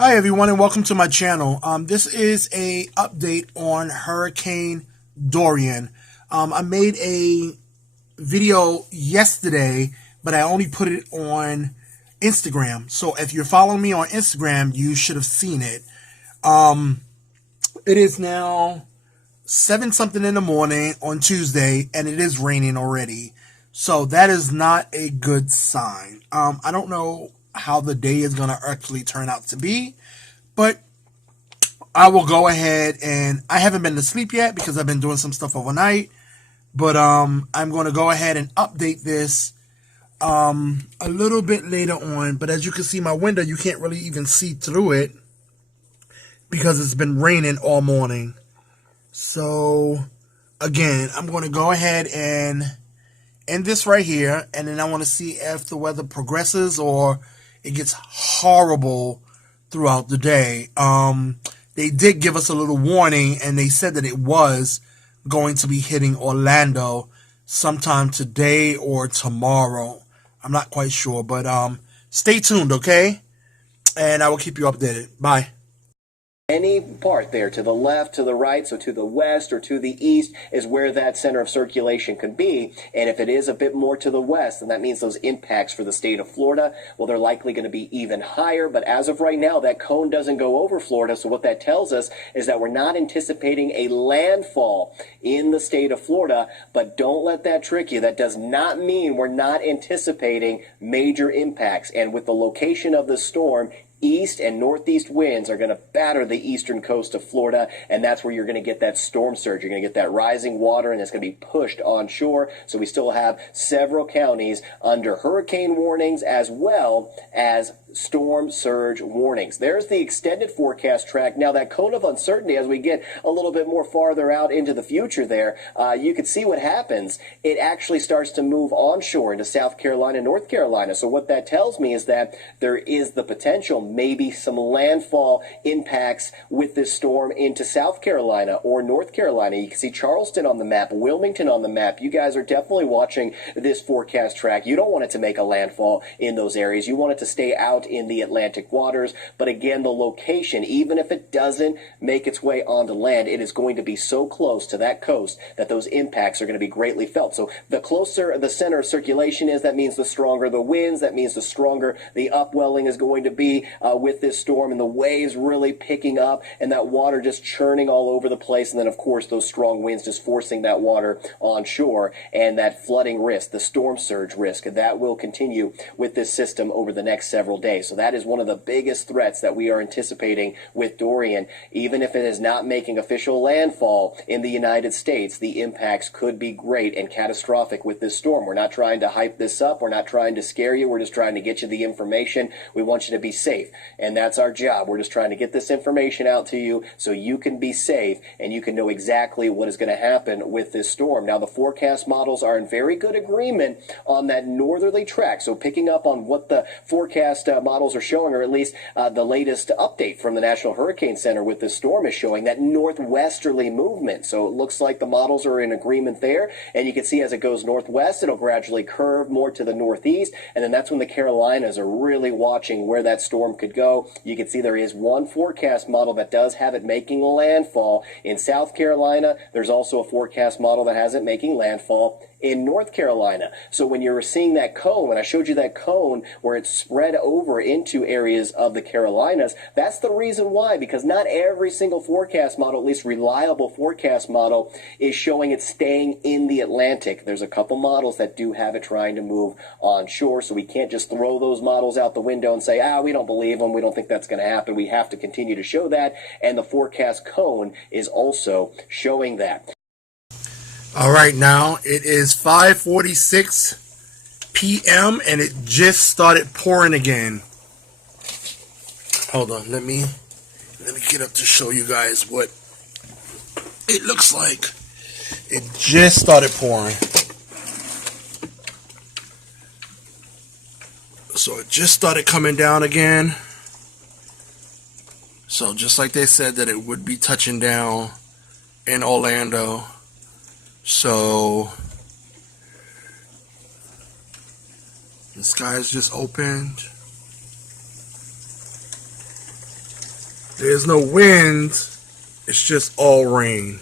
Hi everyone and welcome to my channel. This is a update on Hurricane Dorian. I made a video yesterday, but I only put it on Instagram. So if you're following me on Instagram, you should have seen it. It is now 7 something in the morning on Tuesday, and it is raining already. So that is not a good sign. I don't know how the day is going to actually turn out to be, but I will go ahead, and I haven't been to sleep yet because I've been doing some stuff overnight, but I'm going to go ahead and update this a little bit later on. But as you can see, my window, you can't really even see through it because it's been raining all morning. So again, I'm going to go ahead and end this right here, and then I want to see if the weather progresses or it gets horrible throughout the day. They did give us a little warning, and they said that it was going to be hitting Orlando sometime today or tomorrow. I'm not quite sure, but stay tuned, okay? And I will keep you updated. Bye. Any part there to the left, to the right, so to the west or to the east is where that center of circulation could be. And if it is a bit more to the west, then that means those impacts for the state of Florida, well, they're likely going to be even higher. But as of right now, that cone doesn't go over Florida. So what that tells us is that we're not anticipating a landfall in the state of Florida. But don't let that trick you. That does not mean we're not anticipating major impacts. And with the location of the storm, east and northeast winds are going to batter the eastern coast of Florida, and that's where you're going to get that storm surge. You're going to get that rising water, and it's going to be pushed onshore. So we still have several counties under hurricane warnings as well as storm surge warnings. There's the extended forecast track. Now, that cone of uncertainty, as we get a little bit more farther out into the future there, you can see what happens. It actually starts to move onshore into South Carolina, North Carolina. So what that tells me is that there is the potential, maybe some landfall impacts with this storm into South Carolina or North Carolina. You can see Charleston on the map, Wilmington on the map. You guys are definitely watching this forecast track. You don't want it to make a landfall in those areas. You want it to stay out in the Atlantic waters. But again, the location, even if it doesn't make its way onto land, it is going to be so close to that coast that those impacts are going to be greatly felt. So the closer the center of circulation is, that means the stronger the winds, that means the stronger the upwelling is going to be with this storm, and the waves really picking up and that water just churning all over the place. And then, of course, those strong winds just forcing that water onshore, and that flooding risk, the storm surge risk, that will continue with this system over the next several days. So that is one of the biggest threats that we are anticipating with Dorian. Even if it is not making official landfall in the United States, the impacts could be great and catastrophic with this storm. We're not trying to hype this up. We're not trying to scare you. We're just trying to get you the information. We want you to be safe, and that's our job. We're just trying to get this information out to you so you can be safe and you can know exactly what is going to happen with this storm. Now, the forecast models are in very good agreement on that northerly track. So picking up on what the forecast models are showing, or at least the latest update from the National Hurricane Center with this storm is showing that northwesterly movement. So it looks like the models are in agreement there, and you can see as it goes northwest, it'll gradually curve more to the northeast, and then that's when the Carolinas are really watching where that storm could go. You can see there is one forecast model that does have it making landfall in South Carolina. There's also a forecast model that has it making landfall in North Carolina. So when you're seeing that cone, when I showed you that cone where it's spread over into areas of the Carolinas, that's the reason why, because not every single forecast model, at least reliable forecast model, is showing it staying in the Atlantic. There's a couple models that do have it trying to move onshore, so we can't just throw those models out the window and say, we don't believe them, we don't think that's going to happen. We have to continue to show that, and the forecast cone is also showing that. All right, now it is 5:46 p.m. and it just started pouring again. Hold on, let me get up to show you guys what it looks like. It just started pouring. So it just started coming down again. So just like they said that it would be touching down in Orlando. So the skies just opened. There's no wind. It's just all rain.